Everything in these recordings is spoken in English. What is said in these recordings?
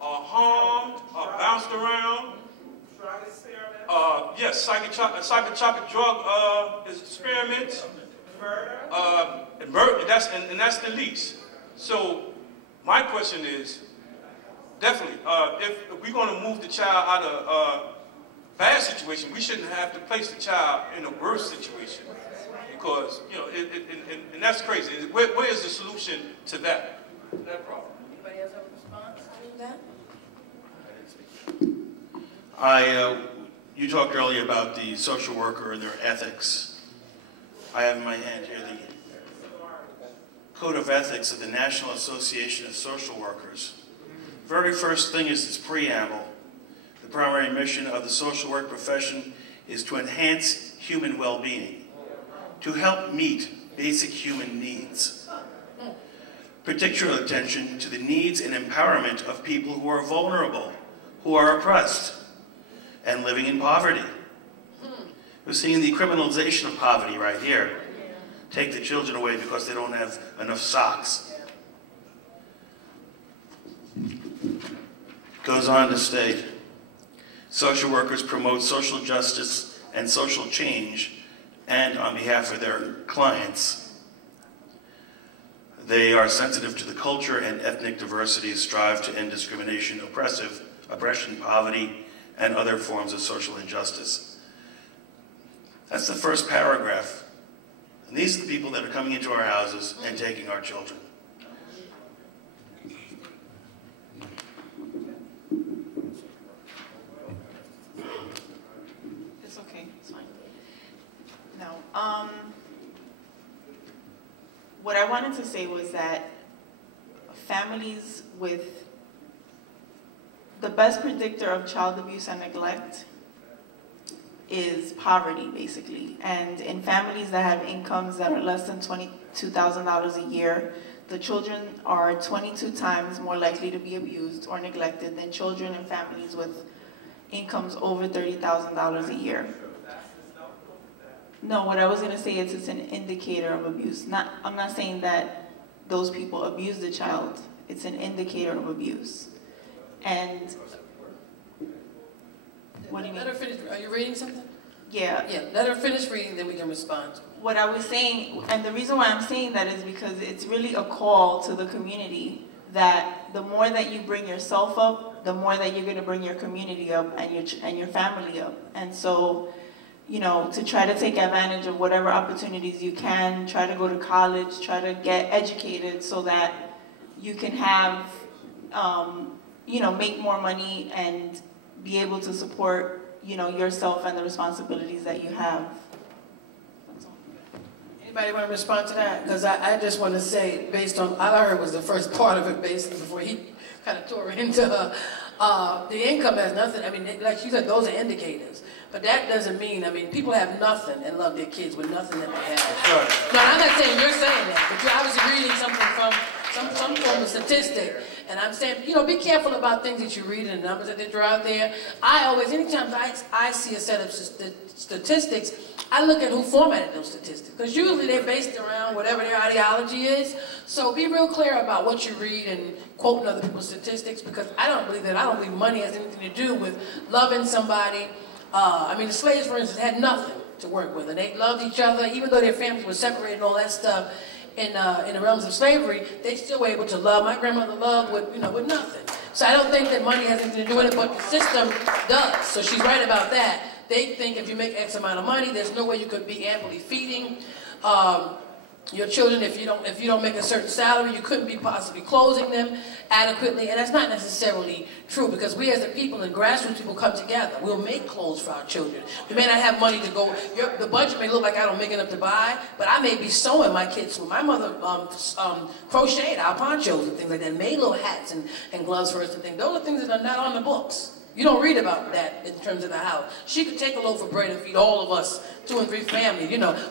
harmed, bounced around. Yes, psychotropic drug experiments. Murder. That's the least. So my question is, definitely, if we're going to move the child out of a bad situation, we shouldn't have to place the child in a worse situation, because and that's crazy. Where is the solution to that problem? Anybody else have a response to that? You talked earlier about the social worker and their ethics. I have in my hand here the Code of Ethics of the National Association of Social Workers. Very first thing is its preamble. The primary mission of the social work profession is to enhance human well-being, to help meet basic human needs. Particular attention to the needs and empowerment of people who are vulnerable, who are oppressed, and living in poverty. We're seeing the criminalization of poverty right here. Take the children away because they don't have enough socks. Goes on to state, social workers promote social justice and social change, and on behalf of their clients, they are sensitive to the culture and ethnic diversity, strive to end discrimination, oppression, poverty, and other forms of social injustice. That's the first paragraph. And these are the people that are coming into our houses and taking our children. It's okay, it's fine. No. What I wanted to say was that families with the best predictor of child abuse and neglect is poverty, basically. And in families that have incomes that are less than $22,000 a year, the children are 22 times more likely to be abused or neglected than children in families with incomes over $30,000 a year. No, what I was going to say is it's an indicator of abuse. I'm not saying that those people abuse the child. It's an indicator of abuse. And what do you mean? Let her finish. Are you reading something? Yeah. Yeah, let her finish reading, then we can respond. What I was saying, and the reason why I'm saying that is because it's really a call to the community that the more that you bring yourself up, the more that you're going to bring your community up and your family up. And so, to try to take advantage of whatever opportunities you can, try to go to college, try to get educated so that you can have, make more money and be able to support, yourself and the responsibilities that you have. Anybody want to respond to that? Because I just want to say, based on, all I heard was the first part of it, basically, before he kind of tore into the income has nothing, like you said, those are indicators. But that doesn't mean, people have nothing and love their kids with nothing that they have. Sure. No, I'm not saying you're saying that, but you're obviously reading something from some form of statistic. And I'm saying, be careful about things that you read and the numbers that they draw out there. Anytime I see a set of statistics, I look at who formatted those statistics. Because usually they're based around whatever their ideology is. So be real clear about what you read and quoting other people's statistics, because I don't believe money has anything to do with loving somebody. The slaves, for instance, had nothing to work with. And they loved each other, even though their families were separated and all that stuff. In the realms of slavery, they still were able to love. My grandmother loved with nothing. So I don't think that money has anything to do with it, but the system does. So she's right about that. They think if you make X amount of money, there's no way you could be amply feeding your children. If you don't make a certain salary, you couldn't be possibly closing them adequately. And that's not necessarily true, because we as the people and grassroots people come together. We'll make clothes for our children. We may not have money to go. The budget may look like I don't make enough to buy, but I may be sewing my kids. My mother crocheted our ponchos and things like that, made little hats and gloves for us and things. Those are things that are not on the books. You don't read about that in terms of the house. She could take a loaf of bread and feed all of us, 2 and 3 families.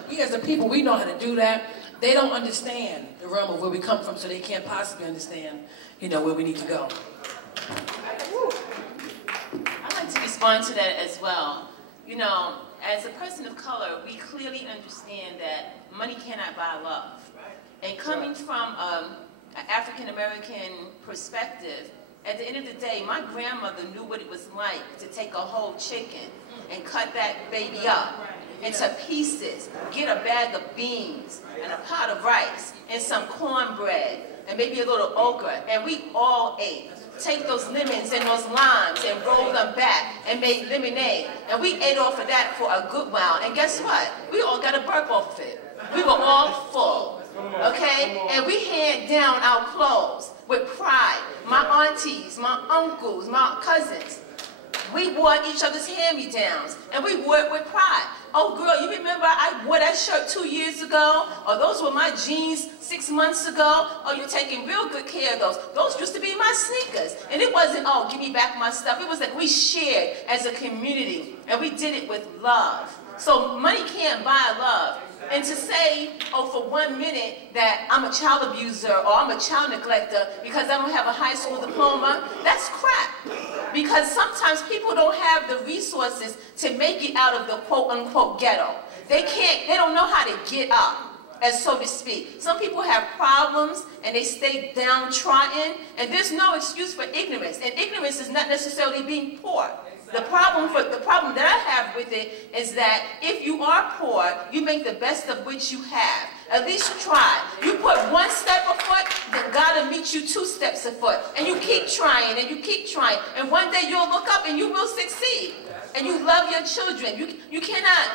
We as the people, we know how to do that. They don't understand the realm of where we come from, so they can't possibly understand, where we need to go. I'd like to respond to that as well. As a person of color, we clearly understand that money cannot buy love. And coming from an African American perspective, At the end of the day, my grandmother knew what it was like to take a whole chicken and cut that baby up into pieces, get a bag of beans and a pot of rice and some cornbread and maybe a little okra, and we all ate. Take those lemons and those limes and roll them back and make lemonade. And we ate off of that for a good while. And guess what? We all got a burp off of it. We were all full, okay? And we hand down our clothes with pride. My aunties, my uncles, my cousins. We wore each other's hand-me-downs, and we wore it with pride. Oh, girl, you remember I wore that shirt 2 years ago? Or those were my jeans 6 months ago? Oh, you're taking real good care of those. Those used to be my sneakers. And it wasn't, oh, give me back my stuff. It was like we shared as a community, and we did it with love. So money can't buy love. And to say, oh, for 1 minute that I'm a child abuser or I'm a child neglector because I don't have a high school diploma, that's crap. Because sometimes people don't have the resources to make it out of the quote-unquote ghetto. They don't know how to get up, as so to speak. Some people have problems and they stay downtrodden, and there's no excuse for ignorance. And ignorance is not necessarily being poor. The problem that I have with it is that if you are poor, you make the best of which you have. At least try. You put 1 step afoot, then God will meet you 2 steps afoot. And you keep trying, and you keep trying. And one day you'll look up and you will succeed. And you love your children. You cannot.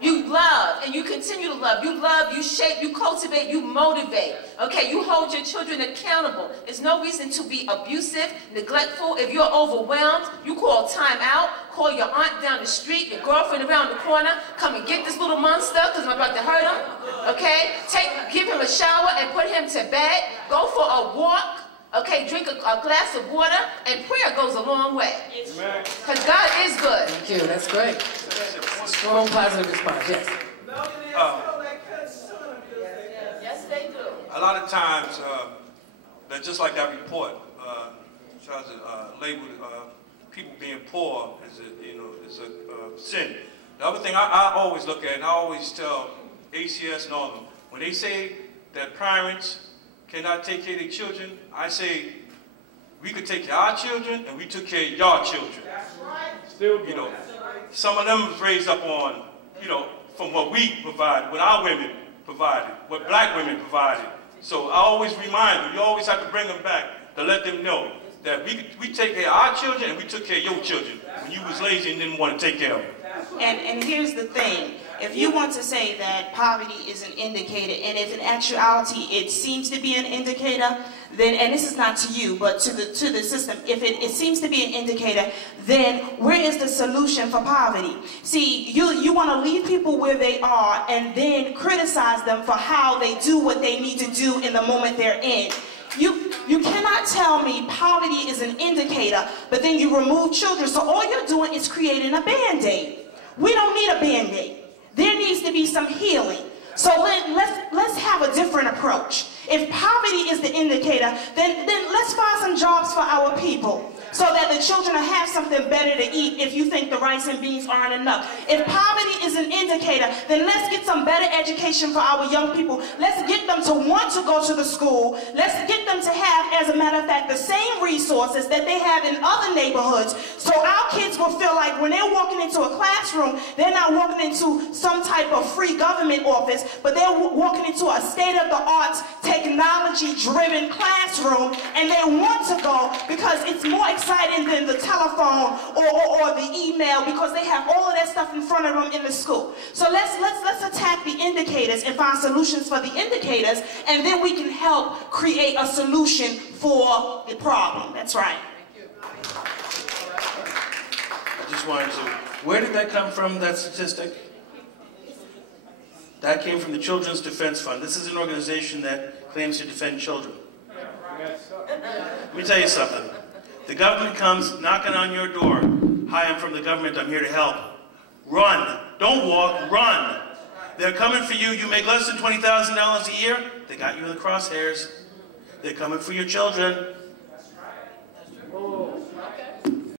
You love, and you continue to love. You love, you shape, you cultivate, you motivate. Okay, you hold your children accountable. There's no reason to be abusive, neglectful. If you're overwhelmed, you call time out. Call your aunt down the street, your girlfriend around the corner. Come and get this little monster because I'm about to hurt him. Okay, give him a shower and put him to bed. Go for a walk. Okay, drink a glass of water, and prayer goes a long way. Because God is good. Thank you, that's great. Strong positive response, yes. Yes, they do. A lot of times, that just like that report, labeled people being poor as a sin. The other thing I always look at, and I always tell ACS and all of them, when they say that parents cannot take care of their children, I say we could take care of our children and we took care of your children. Still, some of them was raised up on, from what we provided, what our women provided, what black women provided. So I always remind them, you always have to bring them back to let them know that we take care of our children and we took care of your children when you was lazy and didn't want to take care of them. And here's the thing. If you want to say that poverty is an indicator, and if in actuality it seems to be an indicator, then, and this is not to you, but to the system, if it seems to be an indicator, then where is the solution for poverty? See, you want to leave people where they are and then criticize them for how they do what they need to do in the moment they're in. You cannot tell me poverty is an indicator, but then you remove children, so all you're doing is creating a Band-Aid. We don't need a Band-Aid. There needs to be some healing. So let's have a different approach. If poverty is the indicator, then let's find some jobs for our people so that the children will have something better to eat if you think the rice and beans aren't enough. If poverty is an indicator, then let's get some better education for our young people. Let's get them to want to go to the school. Let's get them to have, as a matter of fact, the same resources that they have in other neighborhoods, so our kids will feel like when they're walking into a classroom, they're not walking into some type of free government office, but they're walking into a state-of-the-art, technology-driven classroom, and they want to go because it's more exciting than the telephone or the email, because they have all of that stuff in front of them in the school. So let's attack the indicators and find solutions for the indicators, and then we can help create a solution for the problem. That's right. I just wanted to, where did that come from, that statistic? That came from the Children's Defense Fund. This is an organization that claims to defend children. Let me tell you something. The government comes knocking on your door. Hi, I'm from the government. I'm here to help. Run. Don't walk. Run. They're coming for you. You make less than $20,000 a year. They got you in the crosshairs. They're coming for your children.